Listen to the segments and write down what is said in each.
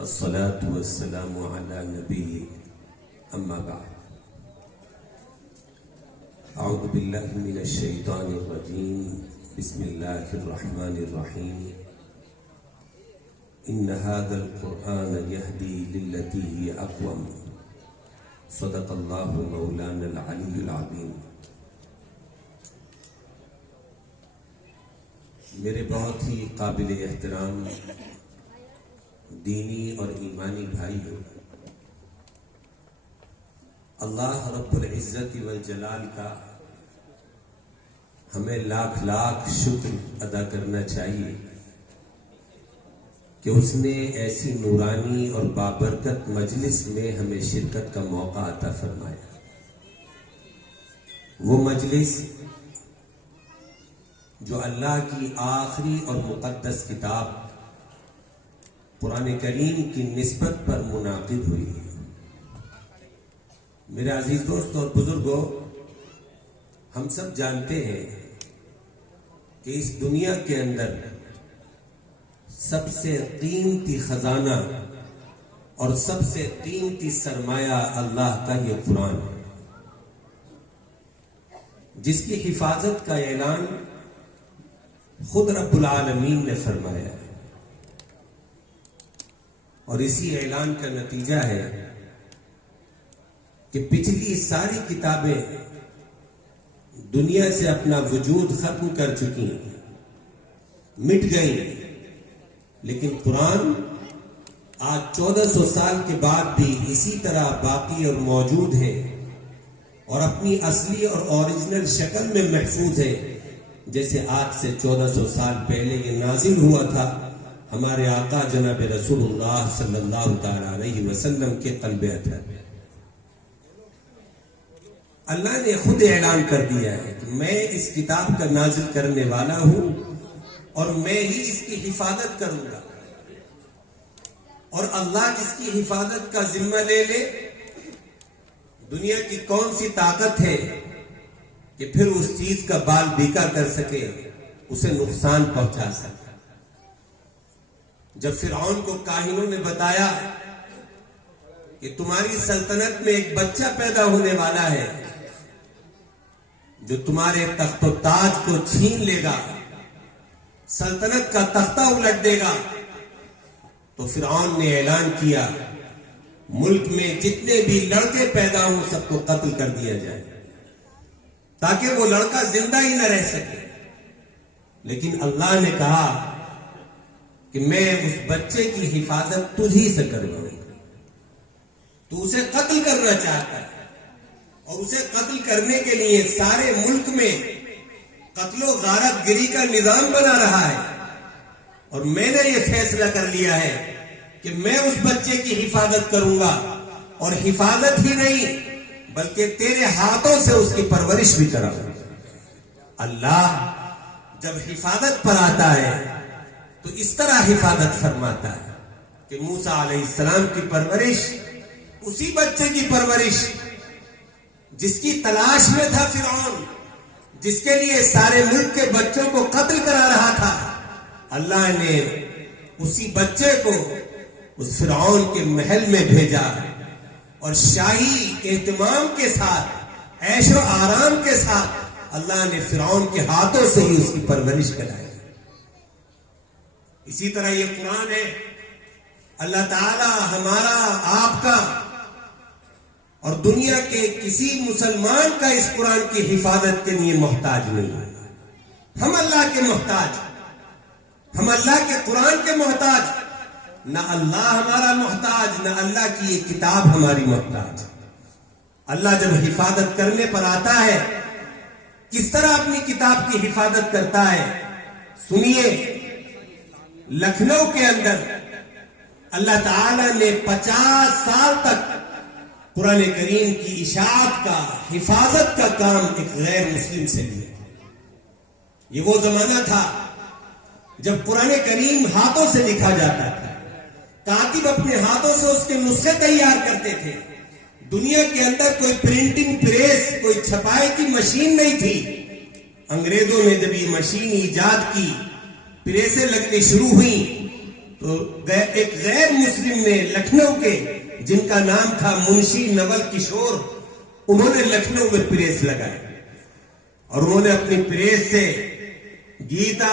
والصلاة والسلام على نبي أما بعد. أعوذ بالله من الشيطان الرجيم. بسم الله الرحمن الرحيم. إن هذا القرآن يهدي للتي هي أقوم. صدق الله مولانا العلي العظيم. میرے بہت ہی قابل احترام دینی اور ایمانی بھائی ہو، اللہ رب العزت والجلال کا ہمیں لاکھ لاکھ شکر ادا کرنا چاہیے کہ اس نے ایسی نورانی اور بابرکت مجلس میں ہمیں شرکت کا موقع عطا فرمایا. وہ مجلس جو اللہ کی آخری اور مقدس کتاب قرآن کریم کی نسبت پر منعقد ہوئی ہے. میرے عزیز دوست اور بزرگوں، ہم سب جانتے ہیں کہ اس دنیا کے اندر سب سے قیمتی خزانہ اور سب سے قیمتی سرمایہ اللہ کا یہ قرآن ہے، جس کی حفاظت کا اعلان خود رب العالمین نے فرمایا ہے. اور اسی اعلان کا نتیجہ ہے کہ پچھلی ساری کتابیں دنیا سے اپنا وجود ختم کر چکی ہیں، مٹ گئیں، لیکن قرآن آج 1400 سال کے بعد بھی اسی طرح باقی اور موجود ہے اور اپنی اصلی اور اوریجنل شکل میں محفوظ ہے، جیسے آج سے 1400 سال پہلے یہ نازل ہوا تھا ہمارے آقا جناب رسول اللہ صلی اللہ تعالی علیہ وسلم کے قلب اطہر. اللہ نے خود اعلان کر دیا ہے کہ میں اس کتاب کا نازل کرنے والا ہوں اور میں ہی اس کی حفاظت کروں گا. اور اللہ جس کی حفاظت کا ذمہ لے لے، دنیا کی کون سی طاقت ہے کہ پھر اس چیز کا بال بیکا کر سکے، اسے نقصان پہنچا سکے. جب فرعون کو کاہنوں نے بتایا کہ تمہاری سلطنت میں ایک بچہ پیدا ہونے والا ہے جو تمہارے تخت و تاج کو چھین لے گا، سلطنت کا تختہ الٹ دے گا، تو فرعون نے اعلان کیا ملک میں جتنے بھی لڑکے پیدا ہوں سب کو قتل کر دیا جائے تاکہ وہ لڑکا زندہ ہی نہ رہ سکے. لیکن اللہ نے کہا کہ میں اس بچے کی حفاظت تجھی سے کرواؤں گا. تو اسے قتل کرنا چاہتا ہے اور اسے قتل کرنے کے لیے سارے ملک میں قتل و غارت گری کا نظام بنا رہا ہے، اور میں نے یہ فیصلہ کر لیا ہے کہ میں اس بچے کی حفاظت کروں گا، اور حفاظت ہی نہیں بلکہ تیرے ہاتھوں سے اس کی پرورش بھی کراؤں گا. اللہ جب حفاظت پر آتا ہے تو اس طرح حفاظت فرماتا ہے کہ موسیٰ علیہ السلام کی پرورش اسی بچے کی پرورش جس کی تلاش میں تھا فرعون، جس کے لیے سارے ملک کے بچوں کو قتل کرا رہا تھا. اللہ نے اسی بچے کو اس فرعون کے محل میں بھیجا اور شاہی اہتمام کے ساتھ، عیش و آرام کے ساتھ اللہ نے فرعون کے ہاتھوں سے ہی اس کی پرورش کرائی. اسی طرح یہ قرآن ہے، اللہ تعالی ہمارا، آپ کا اور دنیا کے کسی مسلمان کا اس قرآن کی حفاظت کے لیے محتاج نہیں ہے. ہم اللہ کے محتاج، ہم اللہ کے قرآن کے محتاج. نہ اللہ ہمارا محتاج، نہ اللہ کی یہ کتاب ہماری محتاج. اللہ جب حفاظت کرنے پر آتا ہے کس طرح اپنی کتاب کی حفاظت کرتا ہے سنیے. لکھنؤ کے اندر اللہ تعالی نے 50 سال تک قرآن کریم کی اشاعت کا، حفاظت کا کام ایک غیر مسلم سے لیا. یہ وہ زمانہ تھا جب قرآن کریم ہاتھوں سے لکھا جاتا تھا، کاتب اپنے ہاتھوں سے اس کے نسخے تیار کرتے تھے. دنیا کے اندر کوئی پرنٹنگ پریس، کوئی چھپائی کی مشین نہیں تھی. انگریزوں نے جب یہ مشین ایجاد کی، پریسیں لگنی شروع ہوئی، تو ایک غیر مسلم نے لکھنؤ کے، جن کا نام تھا منشی نول کشور، انہوں نے لکھنؤ میں پریس لگائی اور انہوں نے اپنی پریس سے گیتا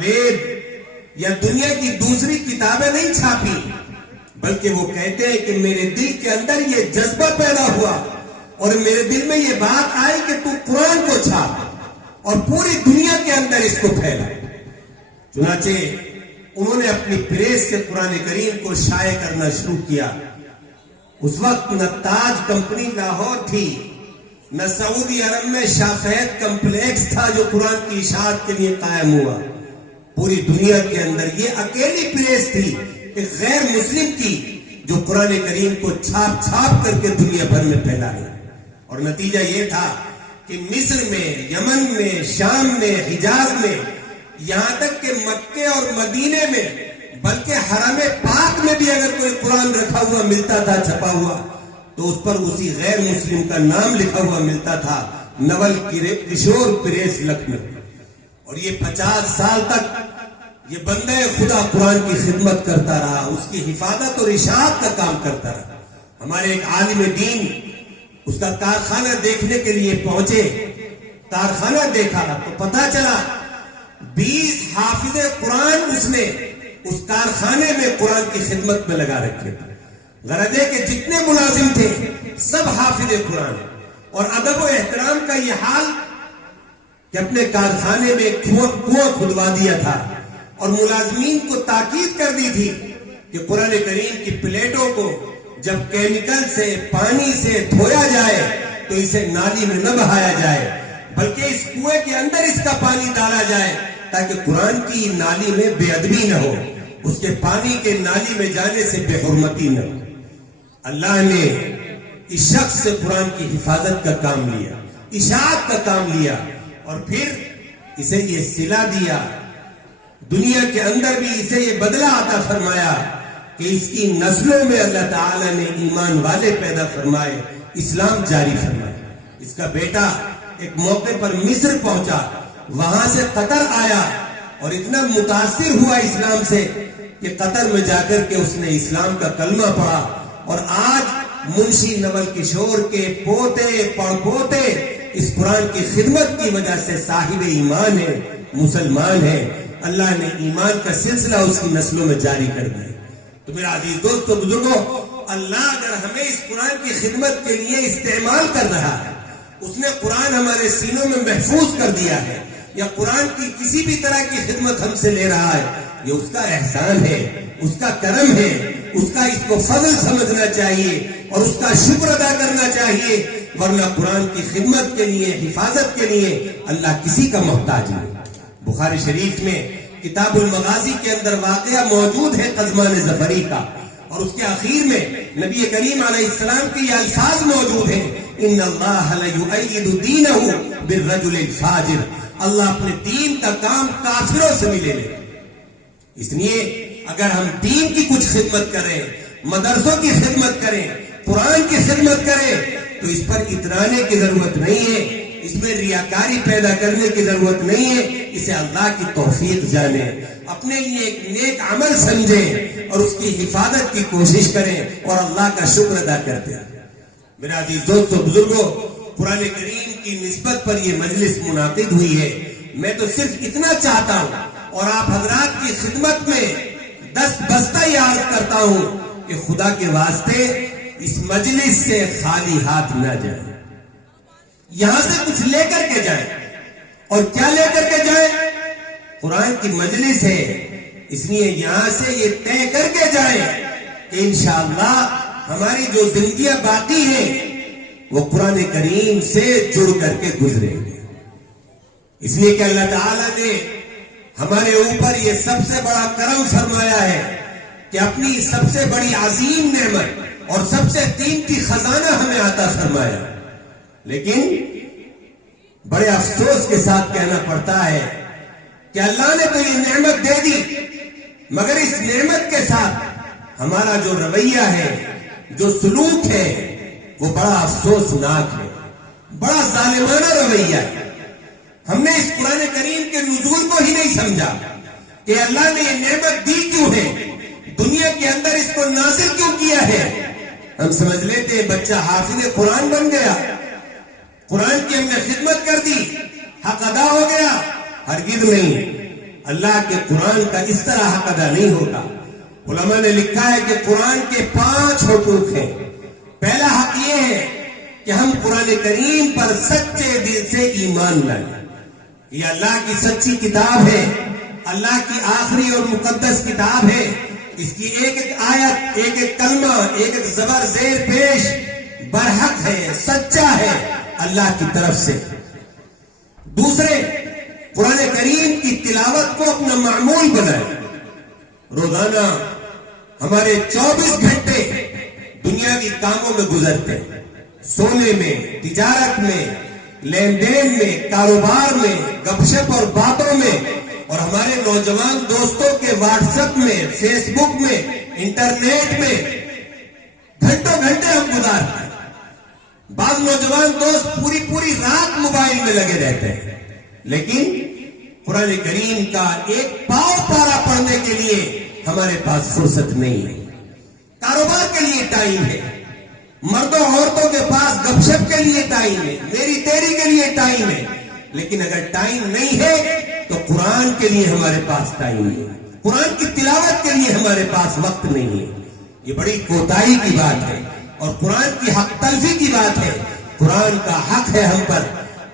وید یا دنیا کی دوسری کتابیں نہیں چھاپی، بلکہ وہ کہتے ہیں کہ میرے دل کے اندر یہ جذبہ پیدا ہوا اور میرے دل میں یہ بات آئی کہ تو قرآن کو چھاپ اور پوری دنیا کے اندر اس کو پھیلا۔ چنانچہ انہوں نے اپنی پریس سے قرآن کریم کو شائع کرنا شروع کیا۔ اس وقت نہ تاج کمپنی لاہور تھی، نہ سعودی عرب میں شاہ فہد کمپلیکس تھا جو قرآن کی اشاعت کے لیے قائم ہوا۔ پوری دنیا کے اندر یہ اکیلی پریس تھی ایک غیر مسلم کی جو قرآن کریم کو چھاپ چھاپ کر کے دنیا بھر میں پھیلا گئی۔ اور نتیجہ یہ تھا کہ مصر میں، یمن میں، شام میں، حجاز میں، یہاں تک کہ مکے اور مدینے میں، بلکہ حرم پاک میں بھی اگر کوئی قرآن رکھا ہوا ملتا تھا چھپا ہوا تو اس پر اسی غیر مسلم کا نام لکھا ہوا ملتا تھا، نول کشور پریس لکھنؤ۔ اور یہ 50 سال تک یہ بندہ خدا قرآن کی خدمت کرتا رہا، اس کی حفاظت اور اشاعت کا کام کرتا رہا۔ ہمارے ایک عالم دین اس کا کارخانہ دیکھنے کے لیے پہنچے، کارخانہ دیکھا تو پتا چلا 20 حافظ قرآن اس نے اس کارخانے میں قرآن کی خدمت میں لگا رکھے تھے۔ غرض ہے کہ جتنے ملازم تھے سب حافظ قرآن، اور ادب و احترام کا یہ حال کہ اپنے کارخانے میں کنواں کھدوا دیا تھا اور ملازمین کو تاکید کر دی تھی کہ قرآن کریم کی پلیٹوں کو جب کیمیکل سے، پانی سے دھویا جائے تو اسے نالی میں نہ بہایا جائے، بلکہ اس کنویں کے اندر اس کا پانی ڈالا جائے تاکہ قرآن کی نالی میں بے ادبی نہ ہو، اس کے پانی کے نالی میں جانے سے بے حرمتی نہ ہو۔ اللہ نے اس شخص سے قرآن کی حفاظت کا کام لیا، اشاعت کا کام لیا، اور پھر اسے یہ صلہ دیا، دنیا کے اندر بھی اسے یہ بدلہ عطا فرمایا کہ اس کی نسلوں میں اللہ تعالیٰ نے ایمان والے پیدا فرمائے، اسلام جاری فرمائے۔ اس کا بیٹا ایک موقع پر مصر پہنچا، وہاں سے قطر آیا اور اتنا متاثر ہوا اسلام سے کہ قطر میں جا کر کے اس نے اسلام کا کلمہ پڑھا، اور آج منشی نول کشور کے پوتے پڑ پوتے اس قرآن کی خدمت کی وجہ سے صاحب ایمان ہے، مسلمان ہے۔ اللہ نے ایمان کا سلسلہ اس کی نسلوں میں جاری کر دیا۔ تو میرا عزیز دوستو، بزرگوں، اللہ اگر ہمیں اس قرآن کی خدمت کے لیے استعمال کر رہا ہے، اس نے قرآن ہمارے سینوں میں محفوظ کر دیا ہے، یا قرآن کی کسی بھی طرح کی خدمت ہم سے لے رہا ہے، یہ اس کا احسان ہے، اس کا کرم ہے، اس کا اس کو فضل سمجھنا چاہیے اور اس کا شکر ادا کرنا چاہیے، ورنہ قرآن کی خدمت کے لیے، حفاظت کے لیے اللہ کسی کا محتاج نہیں۔ بخاری شریف میں کتاب المغازی کے اندر واقعہ موجود ہے قزمان ظفری کا، اور اس کے آخر میں نبی کریم علیہ السلام کے یہ الفاظ موجود ہیں، ان اللہ لیؤید دینہ بالرجل الفاجر، اللہ اپنے دین کا کام کافروں سے ملے لے۔ اس لیے اگر ہم دین کی کچھ خدمت کریں، مدرسوں کی خدمت کریں، قرآن کی خدمت کریں، تو اس پر اترانے کی ضرورت نہیں ہے، اس میں ریاکاری پیدا کرنے کی ضرورت نہیں ہے، اسے اللہ کی توفیق جانے، اپنے لیے ایک نیک عمل سمجھیں اور اس کی حفاظت کی کوشش کریں اور اللہ کا شکر ادا کرتے ہیں۔ میرا عزیز دوستو، بزرگوں، قرآن کریم کی نسبت پر یہ مجلس منعقد ہوئی ہے۔ میں تو صرف اتنا چاہتا ہوں اور آپ حضرات کی خدمت میں دست بستہ یہ عرض کرتا ہوں کہ خدا کے واسطے اس مجلس سے خالی ہاتھ نہ جائیں، یہاں سے کچھ لے کر کے جائیں۔ اور کیا لے کر کے جائیں؟ قرآن کی مجلس ہے، اس لیے یہاں سے یہ طے کر کے جائیں کہ انشاءاللہ ہماری جو زندگیاں باقی ہیں وہ قرآن کریم سے جڑ کر کے گزریں گے، اس لیے کہ اللہ تعالیٰ نے ہمارے اوپر یہ سب سے بڑا کرم فرمایا ہے کہ اپنی سب سے بڑی عظیم نعمت اور سب سے قیمتی خزانہ ہمیں عطا فرمایا، لیکن بڑے افسوس کے ساتھ کہنا پڑتا ہے کہ اللہ نے تو یہ نعمت دے دی، مگر اس نعمت کے ساتھ ہمارا جو رویہ ہے، جو سلوک ہے، وہ بڑا افسوسناک ہے، بڑا ظالمانہ رویہ ہے۔ ہم نے اس قرآن کریم کے نزول کو ہی نہیں سمجھا کہ اللہ نے یہ نعمت دی کیوں ہے, دنیا کے اندر اس کو نازل کیوں کیا ہے. ہم سمجھ لیتے ہیں بچہ حافظ قرآن بن گیا, قرآن کی ہم نے خدمت کر دی, حق ادا ہو گیا. ہرگز نہیں, اللہ کے قرآن کا اس طرح حق ادا نہیں ہوتا. علماء نے لکھا ہے کہ قرآن کے 5 حقوق ہیں. پہلا حق یہ ہے کہ ہم قرآن کریم پر سچے دل سے ایمان لائیں. یہ اللہ کی سچی کتاب ہے, اللہ کی آخری اور مقدس کتاب ہے. اس کی ایک ایک آیت, ایک ایک کلمہ, ایک ایک زبر زیر پیش برحق ہے, سچا ہے اللہ کی طرف سے. دوسرے, قرآن کریم کی تلاوت کو اپنا معمول بنائیں. روزانہ ہمارے 24 گھنٹے دنیاوی کاموں میں گزرتے ہیں, سونے میں, تجارت میں, لین دین میں, کاروبار میں, گپ شپ اور باتوں میں, اور ہمارے نوجوان دوستوں کے واٹس ایپ میں, فیس بک میں, انٹرنیٹ میں گھنٹوں گھنٹے ہم گزارتے ہیں. بعض نوجوان دوست پوری رات موبائل میں لگے رہتے ہیں, لیکن قرآن کریم کا ایک پارا پڑھنے کے لیے ہمارے پاس فرصت نہیں ہے. کاروبار کے لیے ٹائم ہے, مردوں عورتوں کے پاس گپ شپ کے لیے ٹائم ہے, میری تیری کے لیے ٹائم ہے, لیکن اگر ٹائم نہیں ہے تو قرآن کے لیے ہمارے پاس ٹائم نہیں ہے, قرآن کی تلاوت کے لیے ہمارے پاس وقت نہیں ہے. یہ بڑی کوتاہی کی بات ہے اور قرآن کی حق تلفی کی بات ہے. قرآن کا حق ہے ہم پر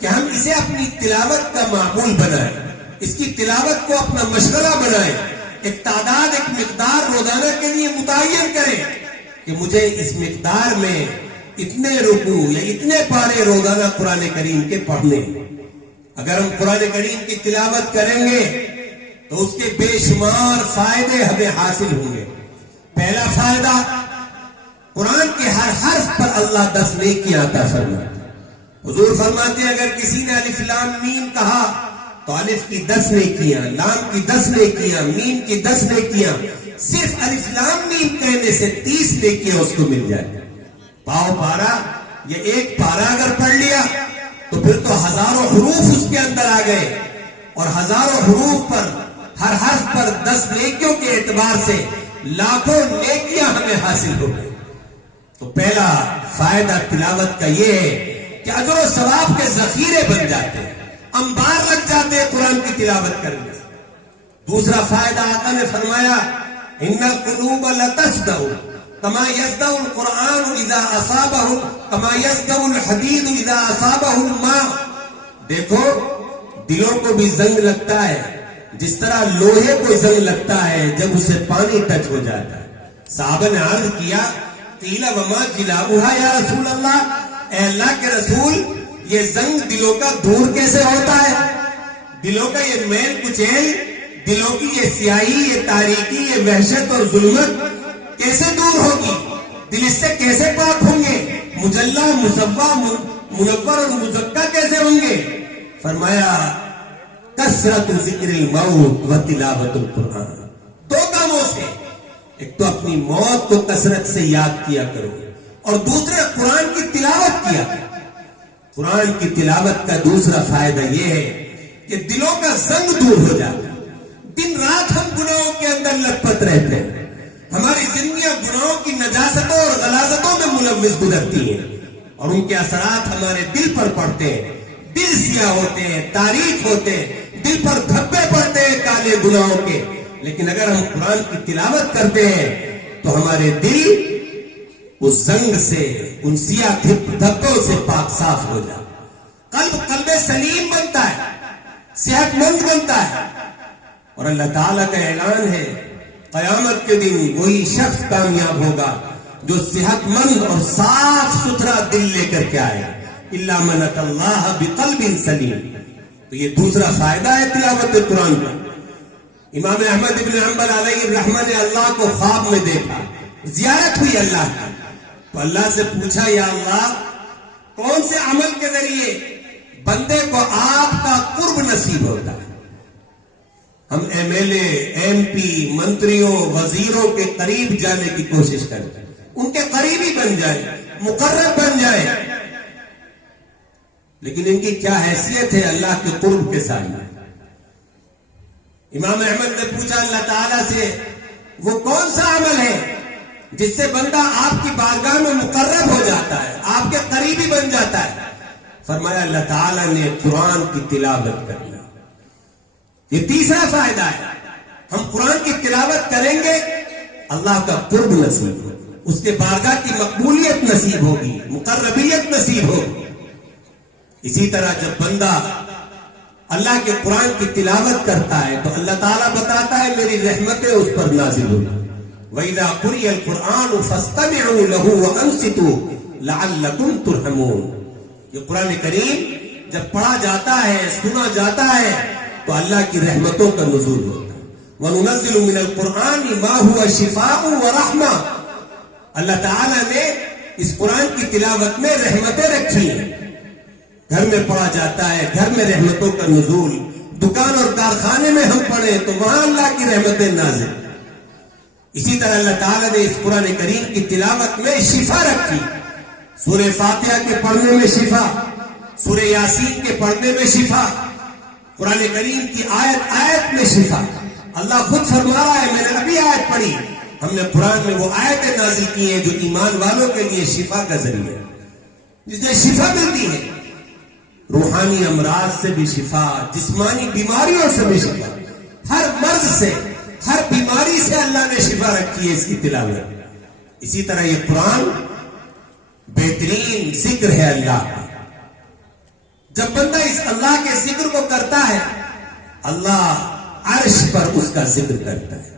کہ ہم اسے اپنی تلاوت کا معمول بنائیں, اس کی تلاوت کو اپنا مشغلہ بنائیں. ایک تعداد, ایک مقدار روزانہ کے لیے متعین کریں کہ مجھے اس مقدار میں اتنے رکوع یا اتنے پارے روزانہ قرآن کریم کے پڑھنے. اگر ہم قرآن کریم کی تلاوت کریں گے تو اس کے بے شمار فائدے ہمیں حاصل ہوں گے. پہلا فائدہ, قرآن کے ہر حرف پر اللہ 10 نیکیاں عطا فرماتا ہے. حضور فرماتے ہیں اگر کسی نے الف لام میم کہا تو الف کی 10 نیکیاں, لام کی 10 نیکیاں, میم کی 10 نیکیاں. صرف الف لام میم کہنے سے 30 نیکیاں اس کو مل جائیں. پاؤ پارا, یہ ایک پارا اگر پڑھ لیا تو پھر تو ہزاروں حروف اس کے اندر آ گئے, اور ہزاروں حروف پر, ہر حرف پر 10 نیکیوں کے اعتبار سے لاکھوں نیکیاں ہمیں حاصل ہو گئی. تو پہلا فائدہ تلاوت کا یہ ہے کہ اجر و ثواب کے ذخیرے بن جاتے ہیں, انبار لگ جاتے ہیں قرآن کی تلاوت کرنے سے. دوسرا فائدہ آقا نے فرمایا ان القلوب لتصدع کما یصدع القرآن اذا اصابہ کما یصدع الحدید اذا اصابہ الماء. دیکھو, دلوں کو بھی زنگ لگتا ہے جس طرح لوہے کو زنگ لگتا ہے جب اسے پانی ٹچ ہو جاتا ہے. صحابہ نے عرض کیا قیل وما جلاؤہا یا رسول اللہ, اے اللہ کے رسول یہ زنگ دلوں کا دور کیسے ہوتا ہے؟ دلوں کا یہ میل کچیل, دلوں کی یہ سیاہی, یہ تاریکی, یہ وحشت اور ظلمت کیسے دور ہوگی؟ دل اس سے کیسے پاک ہوں گے؟ مجلہ, مصفہ, منور اور مزکہ کیسے ہوں گے؟ فرمایا کثرت ذکر الموت و تلاوت القرآن. 2 کاموں سے, ایک تو اپنی موت کو کثرت سے یاد کیا کرو, اور دوسرے قرآن کی تلاوت کیا. قرآن کی تلاوت کا دوسرا فائدہ یہ ہے کہ دلوں کا زنگ دور ہو جاتا. دن رات ہم گناہوں کے اندر لپٹ رہتے ہیں, ہماری زندگیاں گناہوں کی نجاستوں اور غلاظتوں میں ملوث گزرتی ہیں, اور ان کے اثرات ہمارے دل پر پڑتے ہیں. دل سیاہ ہوتے ہیں, تاریک ہوتے ہیں, دل پر دھبے پڑتے ہیں کالے گناہوں کے. لیکن اگر ہم قرآن کی تلاوت کرتے ہیں تو ہمارے دل اس زنگ سے, ان سیاہ دھبوں سے پاک صاف ہو جاتا. قلب سلیم بنتا ہے, صحت مند بنتا ہے. اور اللہ تعالیٰ کا اعلان ہے قیامت کے دن وہی شخص کامیاب ہوگا جو صحت مند اور صاف ستھرا دل لے کر کے آئے, الا من اتى اللہ بقلب سلیم. تو یہ دوسرا فائدہ ہے تلاوت قرآن کا. امام احمد ابن حنبل علیہ الرحمہ نے اللہ کو خواب میں دیکھا, زیارت ہوئی اللہ کی, تو اللہ سے پوچھا یا اللہ کون سے عمل کے ذریعے بندے کو آپ کا قرب نصیب ہوتا ہے؟ ہم M L A, M P, منتریوں, وزیروں کے قریب جانے کی کوشش کرتے ہیں, ان کے قریبی بن جائیں, مقرب بن جائیں, لیکن ان کی کیا حیثیت ہے اللہ کے قرب کے سامنے؟ امام احمد نے پوچھا اللہ تعالیٰ سے وہ کون سا عمل ہے جس سے بندہ آپ کی بارگاہ میں مقرب ہو جاتا ہے، آپ کے قریبی بن جاتا ہے؟ فرمایا اللہ تعالیٰ نے قرآن کی تلاوت کرنا۔ یہ تیسرا فائدہ ہے، ہم قرآن کی تلاوت کریں گے، اللہ کا قرب نصیب ہوگا، اس کے بارگاہ کی مقبولیت نصیب ہوگی، مقربیت نصیب ہوگی۔ اسی طرح جب بندہ اللہ کے قرآن کی تلاوت کرتا ہے تو اللہ تعالیٰ بتاتا ہے میری رحمتیں اس پر نازل ہوگی۔ وَإِذَا قُرِئَ الْقُرْآنُ فَاسْتَمِعُوا لَهُ وَأَنصِتُوا لَعَلَّكُمْ تُرْحَمُونَ۔ یہ قرآن کریم جب پڑھا جاتا ہے، سنا جاتا ہے تو اللہ کی رحمتوں کا نزول ہوتا ہے۔ وَنُنَزِّلُ مِنَ الْقُرْآنِ مَا هُوَ شِفَاءٌ وَرَحْمَةٌ۔ اللہ تعالیٰ نے اس قرآن کی تلاوت میں رحمتیں رکھی ہیں، گھر میں پڑھا جاتا ہے، گھر میں رحمتوں کا نزول، دکان اور کارخانے میں ہم پڑھیں تو وہاں اللہ کی رحمتیں نازل۔ اسی طرح اللہ تعالیٰ نے اس قرآن کریم کی تلاوت میں شفا رکھی، سورہ فاتحہ کے پڑھنے میں شفا، سورہ یاسین کے پڑھنے میں شفا، قرآن کریم کی آیت آیت میں شفا۔ اللہ خود فرما رہا ہے میں نے ابھی آیت پڑھی، ہم نے قرآن میں وہ آیتیں نازل کی ہیں جو ایمان والوں کے لیے شفا کا ذریعہ ہے، جس سے شفا ملتی ہے، روحانی امراض سے بھی شفا، جسمانی بیماریوں سے بھی شفا، ہر مرض سے، ہر بیماری سے اللہ نے شفا رکھی ہے اس کی تلاوت۔ اسی طرح یہ قرآن بہترین ذکر ہے اللہ کا۔ جب بندہ اس اللہ کے ذکر کو کرتا ہے، اللہ عرش پر اس کا ذکر کرتا ہے۔